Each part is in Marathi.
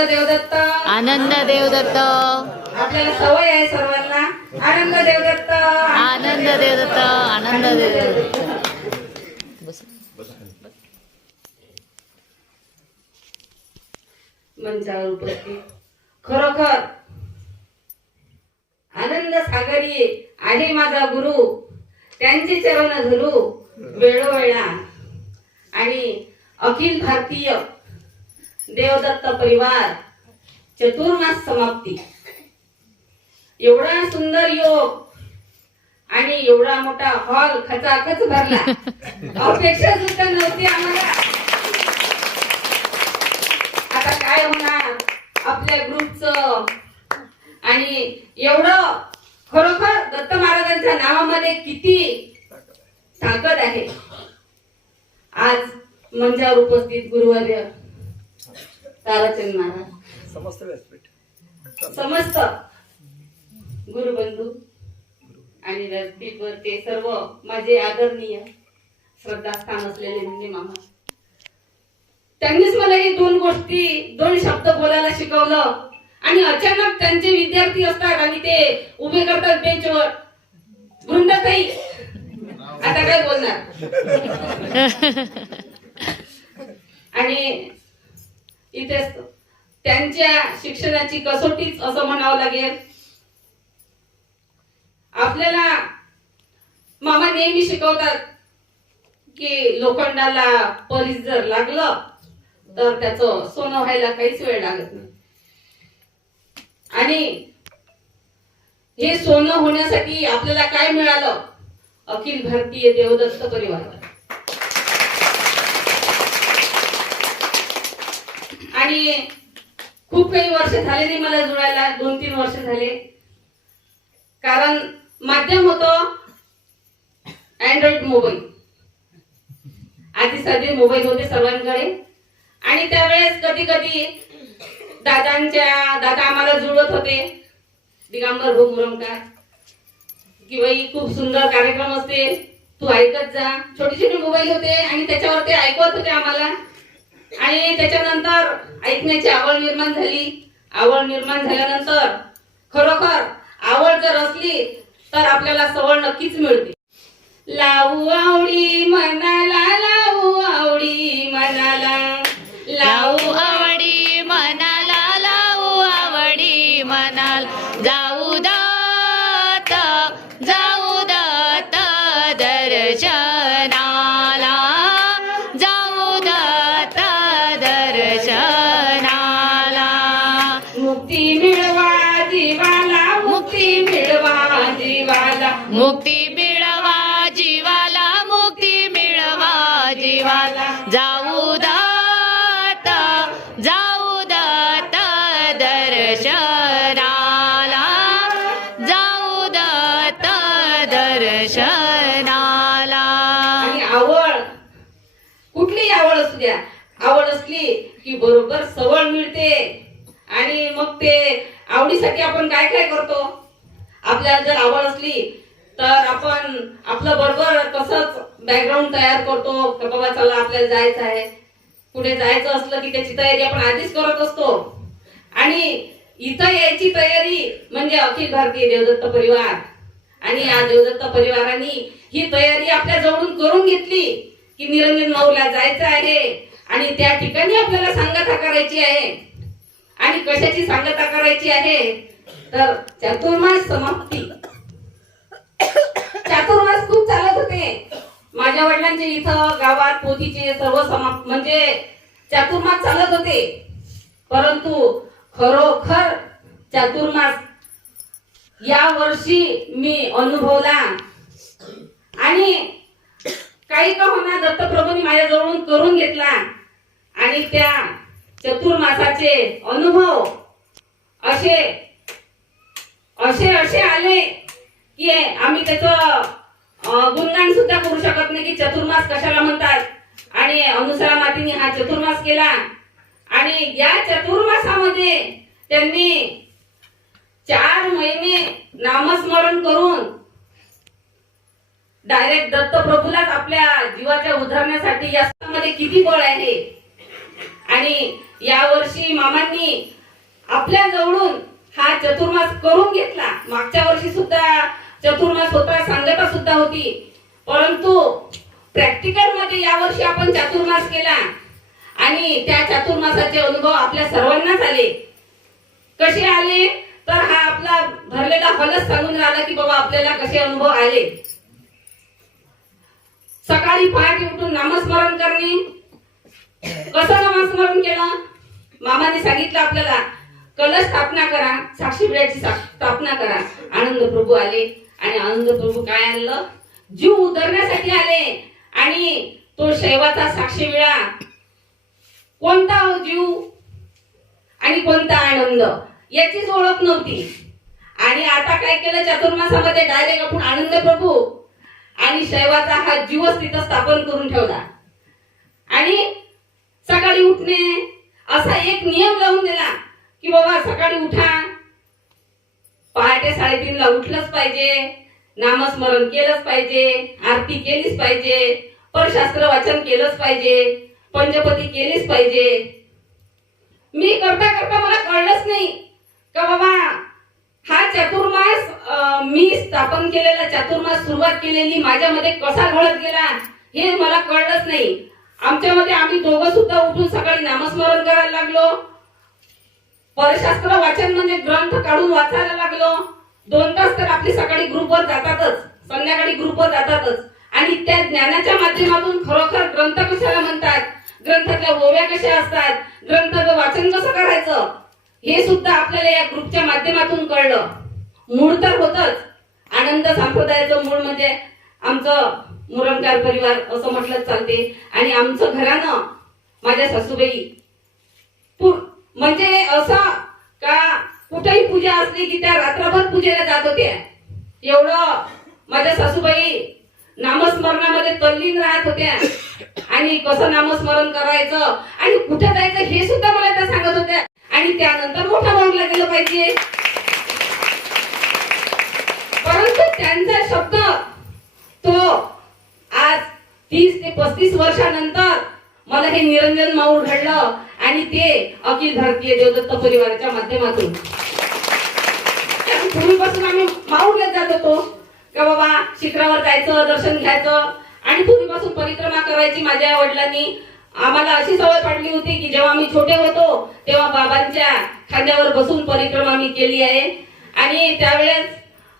देवदत्त, आनंद देवदत्त, आपल्याला सवय आहे सर्वांना. आनंद देवदत्त, आनंद देवदत्त, आनंद देवदत्त. बस. मंचावर उपस्थित खरोखर आनंद सागरी आहे माझा गुरु, त्यांचे चरण धरू वेळोवेळा. आणि अखिल भारतीय देवदत्त परिवार चतुर्मास समाप्ती, एवढा सुंदर योग आणि एवढा मोठा हॉल खचाखच भरला, अपेक्षा सुद्धा नव्हती आम्हाला. आता काय होणार आपल्या ग्रुपचं. आणि एवढं खरोखर दत्त महाराजांच्या नावामध्ये किती ताकद आहे. आज मंचावर उपस्थित गुरुवर्य ताराचंद महाराज, समस्त गुरुबंधू आणि व्यासपीठवर ते सर्व माझे आदरणीय श्रद्धास्थान असलेले म्हणजे मामा, त्यांनीच मला हे दोन शब्द बोलायला शिकवलं. आणि अचानक त्यांचे विद्यार्थी असतात आणि ते उभे करतात बेंचवर, वृंदाताई आता काय बोलणार. आणि इथेच त्यांच्या शिक्षणाची कसोटीच असं म्हणावं लागेल. आपल्याला मामा नेहमी शिकवतात की लोखंडाला परीस जर लागलं तर त्याचं सोनं व्हायला काहीच वेळ लागत नाही. आणि हे सोनं होण्यासाठी आपल्याला काय मिळालं? अखिल भारतीय देवदत्त परिवार. आणि खूप काही वर्ष झाले नाही मला जुळायला, 2-3 वर्ष झाले. कारण माध्यम होतं अँड्रॉइड मोबाईल. आधी साधे मोबाईल होते सर्वांकडे. आणि त्यावेळेस कधी कधी दादा आम्हाला जुळवत होते, दिगंबर भाऊ मुरमकार, की बाई खूप सुंदर कार्यक्रम असते, तू ऐकत जा. छोटे छोटे मोबाईल होते आणि त्याच्यावर ते ऐकवत होते आम्हाला. आणि त्याच्यानंतर ऐकण्याची आवड निर्माण झाली. आवड निर्माण झाल्यानंतर खरोखर आवड जर असली तर आपल्याला सवड नक्कीच मिळते. लावू आवडी मनाला, लावू आवडी मनाला, लावू आवडी मनाला, लावू आवडी मनाला. जाऊ दत्त, जाऊ दत्त दर्शनाला, जाऊ दत्त दर्शनाला. मुक्ती मिळवा जीवाला, मुक्ती मिळवा जीवाला, मुक्ती मिळवा जीवाला, मुक्ती मिळवा जीवाला. जाऊ दत्त, जाऊ दत्त दर्शनाला, जाऊ दत्त दर्शनाला. आणि आवड, कुठलीही आवड असू द्या, आवड असली की बरोबर सवड मिळते. आणि मग ते आवडीसाठी आपण काय काय करतो. आपल्याला जर आवड असली तर आपण आपलं बरोबर तसंच बॅकग्राऊंड तयार करतो की बाबा चला आपल्याला जायचं आहे. पुढे जायचं असलं की त्याची तयारी आपण आधीच करत असतो. आणि इथं यायची तयारी म्हणजे अखिल भारतीय देवदत्त परिवार. आणि या देवदत्त परिवाराने ही तयारी आपल्या जवळून करून घेतली की निरंजन माऊला जायचं आहे. आणि त्या ठिकाणी आपल्याला सांगता करायची आहे. आणि कशाची सांगता करायची आहे तर चातुर्मास समाप्ती. चातुर्मास खूप चालत होते माझ्या वडिलांचे इथं गावात, पोथीचे सर्व समाप्त म्हणजे चातुर्मास चालत होते. परंतु खरोखर चातुर्मास या वर्षी मी अनुभवला. आणि काही का होणार दत्तप्रभूंनी माझ्याजवळून करून घेतला. आणि त्या चतुर्मासाचे अनुभव असे आले की आम्ही त्याचं गुणगान सुद्धा करू शकत नाही की चतुर्मास कशाला म्हणतात. आणि अनुसरा मातीने हा चतुर्मास केला. आणि या चतुर्मासामध्ये त्यांनी 4 महिने नामस्मरण करून डायरेक्ट दत्तप्रभूलाच आपल्या जीवाच्या उद्धारण्यासाठी यामध्ये किती बळ आहे. आणि यावर्षी मामांनी आपल्या जवळून हा चतुर्मास करून घेतला. मागच्या वर्षी सुद्धा चतुर्मास होता, सांगता सुद्धा होती, परंतु प्रॅक्टिकल मध्ये यावर्षी आपण चातुर्मास केला आणि त्या चातुर्मासाचे अनुभव आपल्या सर्वांनाच आले. कसे आले तर हा आपला भरलेला फलच सांगून राहिला की बाबा आपल्याला कसे अनुभव आले. सकाळी पहाटे उठून नामस्मरण करणे. कसं नामस्मरण केलं? मामाने सांगितलं आपल्याला कलश स्थापना करा, साक्षी विड्याची स्थापना करा. आनंद प्रभू आले आणि आनंद प्रभू काय आणलं? जीव उतरण्यासाठी आले. आणि तो शैवाचा साक्षी विडा, कोणता जीव आणि कोणता आनंद याचीच ओळख नव्हती. आणि आता काय केलं चातुर्मासामध्ये? डायरेक्ट आपण आनंद प्रभू आणि शैवाचा हा जीवच तिथं स्थापन करून ठेवला. आणि सकाळी उठणे असा एक नियम लावून दिला की बाबा सकाळी उठा, पहाटे 3:30 ला उठलंच पाहिजे, नामस्मरण केलंच पाहिजे, आरती केलीच पाहिजे, परशास्त्र वाचन केलंच पाहिजे, पंचपदी केलीच पाहिजे. मी करता करता मला कळलंच नाही का बाबा हा चातुर्मास मी स्थापन केलेला चातुर्मास सुरुवात केलेली माझ्यामध्ये कसा घडत गेला हे मला कळलंच नाही. आमच्यामध्ये आम्ही दोघं सुद्धा उठून सकाळी नामस्मरण करायला लागलो, परशास्त्र वाचन म्हणजे ग्रंथ काढून वाचायला लागलो. 2 तास तर आपली सकाळी ग्रुपवर जातातच, संध्याकाळी ग्रुपवर जातातच. आणि त्या ज्ञानाच्या माध्यमातून खरोखर ग्रंथ कशाला म्हणतात, ग्रंथातल्या ओव्या कशा असतात, ग्रंथाचं वाचन कसं करायचं हे सुद्धा आपल्याला या ग्रुपच्या माध्यमातून कळलं. मूळ तर होतच. आनंद संप्रदायाचं मूळ म्हणजे आमचं मुरमकार परिवार असं म्हटलं चालते. आणि आमचं घरानं माझ्या सासूबाई म्हणजे असं का कुठेही पूजा असली की त्या रात्रभर पूजेला जात होत्या. एवढं माझ्या सासूबाई नामस्मरणामध्ये तल्लीन राहत होत्या. आणि कसं नामस्मरण करायचं आणि कुठे जायचं हे सुद्धा मला त्या सांगत होत्या. आणि त्यानंतर मोठा माऊरला गेलं पाहिजे. परंतु त्यांचा शब्द तो आज 30 ते 35 वर्षानंतर मला हे निरंजन माऊर घडलं. आणि ते अखिल भारतीय देवदत्त परिवाराच्या माध्यमातून. पूर्वीपासून आम्ही माऊरला जात होतो का बाबा शिखरावर जायचं, दर्शन घ्यायचं. आणि पूर्वीपासून परिक्रमा करायची माझ्या वडिलांनी आम्हाला अशी सवय पडली होती की जेव्हा आम्ही छोटे होतो तेव्हा बाबांच्या खांद्यावर बसून परिक्रमा मी केली आहे. आणि त्यावेळेस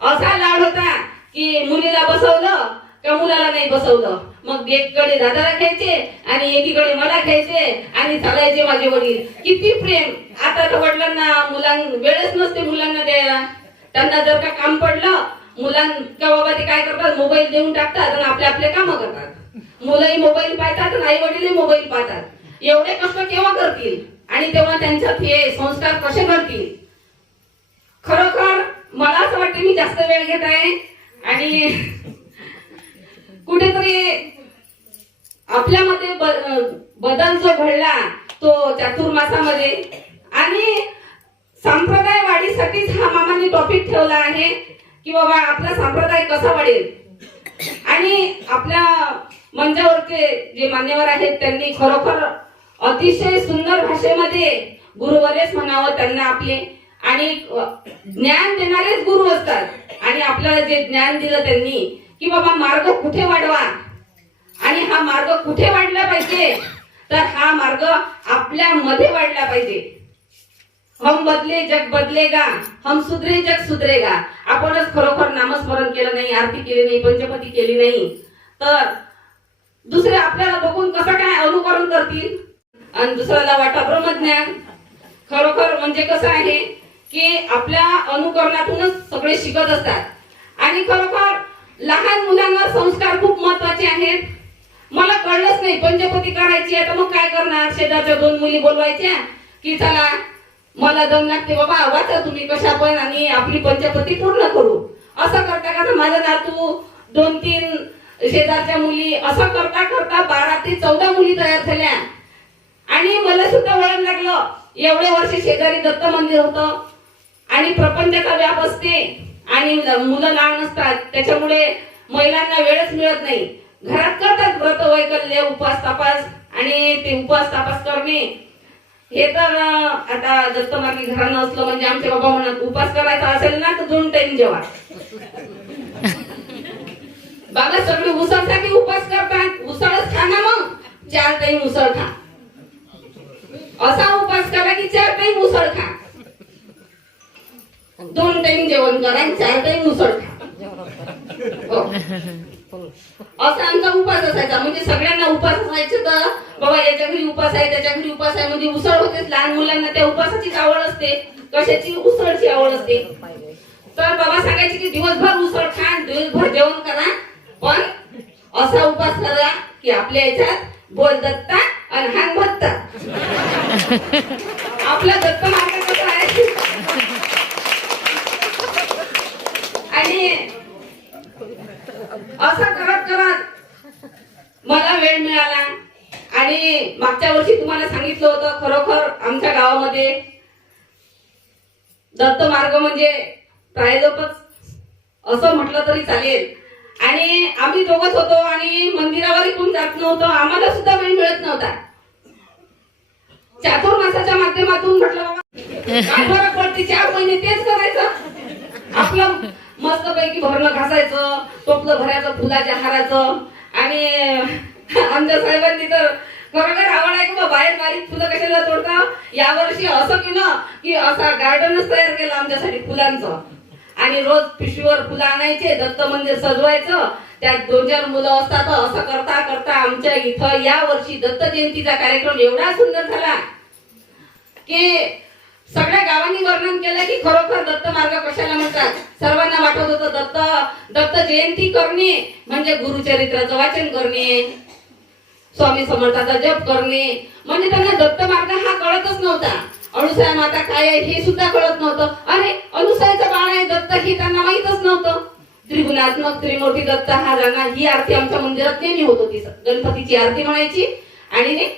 असा लाड होता की मुलीला बसवलं का मुलाला नाही बसवलं, मग एकीकडे दादाला घ्यायचे आणि एकीकडे मला घ्यायचे आणि चालायचे माझे वडील. किती प्रेम. आता तर वडिलांना वेळच नसते मुलांना द्यायला. त्यांना जर का काम पडलं मुलांना बाबा ते काय करतात, मोबाईल देऊन टाकतात आणि आपले आपले कामं करतात. मुलंही मोबाईल पाहतात आणि आई वडीलही मोबाईल पाहतात. एवढे कष्ट केव्हा करतील आणि तेव्हा त्यांच्यात हे संस्कार कसे घडतील? खरोखर मला असं वाटतं मी जास्त वेळ घेत आहे आणि कुठेतरी आपल्यामध्ये बदल जो घडला तो चातुर्मासामध्ये. आणि संप्रदाय वाढीसाठीच हा मामांनी टॉपिक ठेवला आहे की बाबा आपला संप्रदाय कसा वाढेल. आणि आपल्या मंचावरचे जे मान्यवर आहेत त्यांनी खरोखर अतिशय सुंदर भाषेमध्ये गुरुवरेच म्हणावं त्यांना आपले. आणि ज्ञान देणारेच गुरु असतात. आणि आपल्याला जे ज्ञान दिलं त्यांनी की बाबा मार्ग कुठे वाढवा आणि हा मार्ग कुठे वाढला पाहिजे, तर हा मार्ग आपल्या मध्ये वाढला पाहिजे. हम बदले जग बदलेगा, हम सुधरे जग सुधरेगा. आपणच खरोखर नामस्मरण केलं नाही, आरती केली नाही, पंचपदी केली नाही तर दुसरे आपल्याला बघून कसं काय अनुकरण करतील. आणि दुसऱ्याला वाटा ब्रह्मज्ञान. खरोखर म्हणजे कसं आहे की आपल्या अनुकरणातूनच सगळे शिकत असतात. आणि खरोखर लहान मुलांना संस्कार खूप महत्वाचे आहेत. मला कळलंच नाही पंचपदी करायची आता मग काय करणार. शेजारच्या 2 मुली बोलवायच्या की चला मला दम लागते बाबा वाचा तुम्ही कशा पण आणि आपली पंचपदी पूर्ण करू. असं करता करता माझा नातू 2-3 शेजारच्या मुली असं करता करता 12 ते 14 मुली तयार झाल्या. आणि मला सुद्धा वळण लागलं. एवढे वर्ष शेजारी दत्त मंदिर होतं आणि प्रपंचाचा व्याप असते आणि मुलं लहान नसतात, त्याच्यामुळे महिलांना वेळच मिळत नाही. घरात करतात व्रत वैकल्य, उपास तापास आणि ते उपास तापास करणे हे तर आता दत्तमार्गी घरानं असलं म्हणजे आमचे बाबा म्हणत उपास करायचा असेल ना तर 2 टाइम जेवा. बाबा सगळे उसळसाठी उपास करतात, उसळच खा ना मग, 4 टाइम उसळ खा. असा उपास करा की 4 टाइम उसळ खा, 2 टाइम जेवण करा आणि 4 टाइम उसळ खा. हो. असा आमचा उपास असायचा. म्हणजे सगळ्यांना उपास असायचे तर बाबा याच्या घरी उपास आहे त्याच्या घरी उपास आहे म्हणजे उसळ होतेच. लहान मुलांना त्या उपासाचीच आवड असते. कशाची? उसळची आवड असते. तर बाबा सांगायचे की दिवसभर उसळ खा, दिवसभर जेवण करा, पण असा उपास करा की आपल्या याच्यात बोल दत्ता आणि हात भत्ता. आपला दत्त मार्ग कसा आहे. आणि असं करत करत मला वेळ मिळाला आणि मागच्या वर्षी तुम्हाला सांगितलं होतं खरोखर आमच्या गावामध्ये दत्त मार्ग म्हणजे प्रायोजकच असं म्हटलं तरी चालेल. आणि आम्ही दोघच होतो आणि मंदिरावरही कोण जात नव्हतं. आम्हाला सुद्धा वेळ मिळत नव्हता. चातुर्मासाच्या माध्यमातून म्हटलं बाबा काय फरक पडते, 4 महिने तेच करायचं. आपलं मस्त पैकी भरणं घासायचं, टोपलं भरायचं फुलाच्या हाराचं. आणि आमच्या साहेबांनी तर खरोखर आवड आहे का बाहेर बारीक फुलं कशाला तोडता. यावर्षी असं केलं की असा गार्डनच तयार केला आमच्यासाठी फुलांचं. आणि रोज पिशवीवर फुलं आणायचे, दत्त मंदिर सजवायचं, त्यात 2-4 मुलं असतात. असं करता करता आमच्या इथं या वर्षी दत्त जयंतीचा कार्यक्रम एवढा सुंदर झाला की सगळ्या गावांनी वर्णन केलं की खरोखर दत्त मार्ग कशाला म्हणतात. सर्वांना वाटत होतं दत्त जयंती करणे म्हणजे गुरुचरित्राचं वाचन करणे, स्वामी समर्थाचा जप करणे. म्हणजे त्यांना दत्त मार्ग हा कळतच नव्हता. अनुसूया माता काय आहे हे सुद्धा कळत नव्हतं. अरे अनुसूयाचं बाळ आहे दत्त हे त्यांना माहीतच नव्हतं. त्रिगुणात्मक त्रिमूर्ती दत्त हा जाणार ही आरती आमच्या मंदिरात नेहमी होत होती. गणपतीची आरती म्हणायची आणि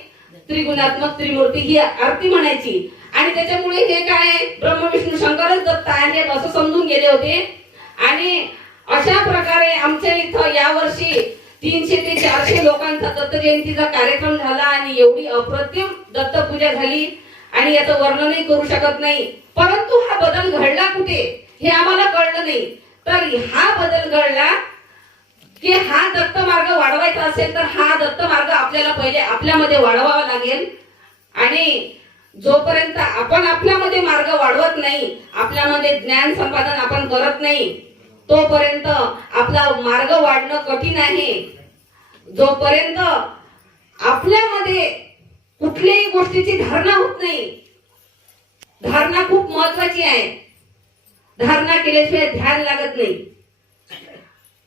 त्रिगुणात्मक त्रिमूर्ती ही आरती म्हणायची. आणि त्याच्यामुळे हे काय ब्रह्म विष्णू शंकरच दत्त आहेत असं समजून गेले होते. आणि अशा प्रकारे आमच्या इथं यावर्षी 300 ते 400 लोकांचा दत्त जयंतीचा कार्यक्रम झाला आणि एवढी अप्रतिम दत्त पूजा झाली आणि याचं वर्णनही करू शकत नाही. परंतु हा बदल घडला कुठे हे आम्हाला कळलं नाही. तर हा बदल घडला की हा दत्त मार्ग वाढवायचा असेल तर हा दत्त मार्ग आपल्याला पहिले आपल्यामध्ये वाढवावा लागेल. आणि जोपर्यंत आपण आपल्यामध्ये मार्ग वाढवत नाही, आपल्यामध्ये ज्ञान संपादन आपण करत नाही, तोपर्यंत आपला मार्ग वाढणं कठीण आहे. जोपर्यंत आपल्यामध्ये कुठल्याही गोष्टीची धारणा होत नाही. धारणा खूप महत्वाची आहे. धारणा केल्याशिवाय ध्यान लागत नाही.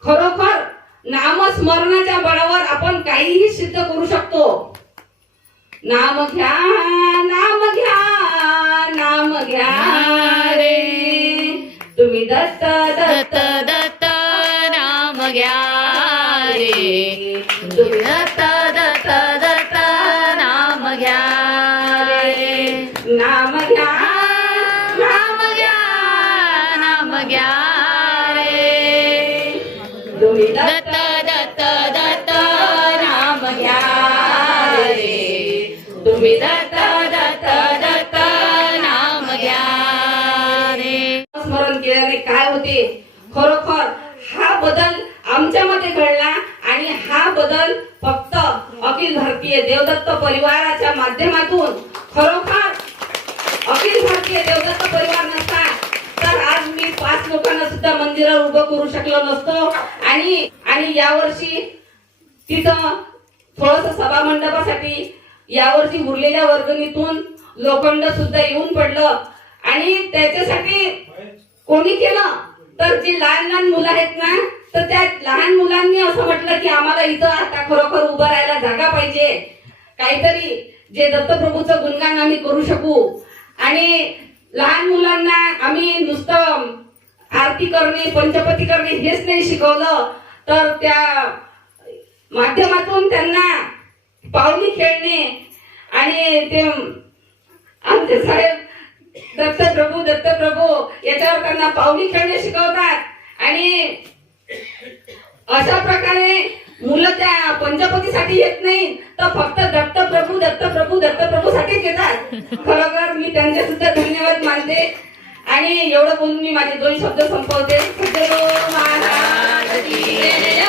खरोखर नामस्मरणाच्या बळावर आपण काहीही सिद्ध करू शकतो. नाम घ्या नाम घ्या नाम घ्या रे तुम्ही दत्त दत्त दत्त नाम घ्या रे, तुम्ही दत्त दत्त दत्त नाम घ्या रे. नाम घ्या नाम घ्या नाम घ्या रे, तुम्ही दत्त दत्त दत्त नाम घ्या रे, तुम्ही दत्त दत्त दत्त नाम घ्या रे. स्मरण केल्याने काय होते खरोखर हा बदल आमच्यामध्ये घडला. आणि हा बदल फक्त अखिल भारतीय देवदत्त परिवाराच्या माध्यमातून खरोखर अखिल भारतीय देवदत्त परिवार नसता तर आज मी 5 लोकांना सुद्धा मंदिरावर उभं करू शकलो नसतो. आणि यावर्षी तिथं थोडस सभा मंडपासाठी यावर्षी उरलेल्या वर्गणीतून लोखंड सुद्धा येऊन पडलं. आणि त्याच्यासाठी कोणी केलं तर जी लहान मुलं आहेत ना तर त्या लहान मुलांनी असं म्हटलं की आम्हाला इथं आता खरोखर उभं राहायला जागा पाहिजे, काहीतरी जे दत्तप्रभूचं गुणगान आम्ही करू शकू. आणि लहान मुलांना आम्ही नुसतं आरती करणे पंचपती करणे हेच नाही शिकवलं तर त्या माध्यमातून त्यांना पावली खेळणे आणि ते आमचे साहेब दत्तप्रभू याच्यावर त्यांना पावली खेळणे शिकवतात. आणि अशा प्रकारे मुलं त्या पंचपतीसाठी येत नाही तर फक्त दत्तप्रभू दत्तप्रभू दत्तप्रभू साठीच येतात. खरोखर मी त्यांचे सुद्धा धन्यवाद मानते आणि एवढं बोलून मी माझे 2 शब्द संपवते. सद्गुरू महाराज की जय.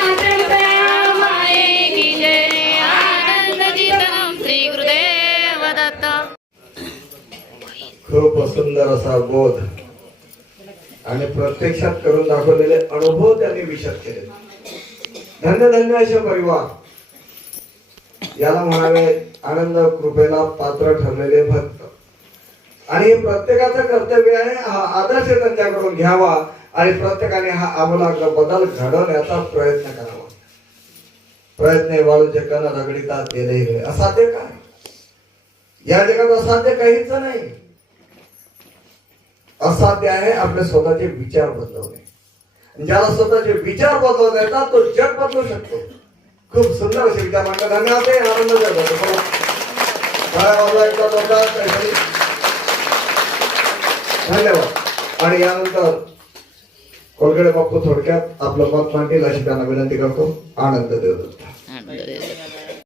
माये की जय. आनंद चितम श्री गुरुदेव दत्त. खूप सुंदर असा बोध आणि प्रत्यक्षात करून दाखवलेले अनुभव त्यांनी विशद केले. धन्य धन्य असे परिवार, याला म्हणावे आनंद कृपेला पात्र ठरलेले भक्त. आणि हे प्रत्येकाचं कर्तव्य आहे हा आदर्श त्यांच्याकडून घ्यावा आणि प्रत्येकाने हा आमूलाग्र बदल घडवण्याचा प्रयत्न करावा. प्रयत्न वाळूचे कण रगडिता तेले असाध्य काय? या जगात असाध्य काहीच नाही. असाध्य आहे आपले स्वतःचे विचार बदलवणे. ज्याला स्वतःचे विचार बदलवता येतात तो जग बदलू शकतो. खूप सुंदर असे विचार मांडले. धन्यवाद. आनंद जातो. धन्यवाद. आणि यानंतर कोलगडे बापू थोडक्यात आपलं मत मांडतील अशी त्यांना विनंती करतो. आनंद देव. आनंद देव.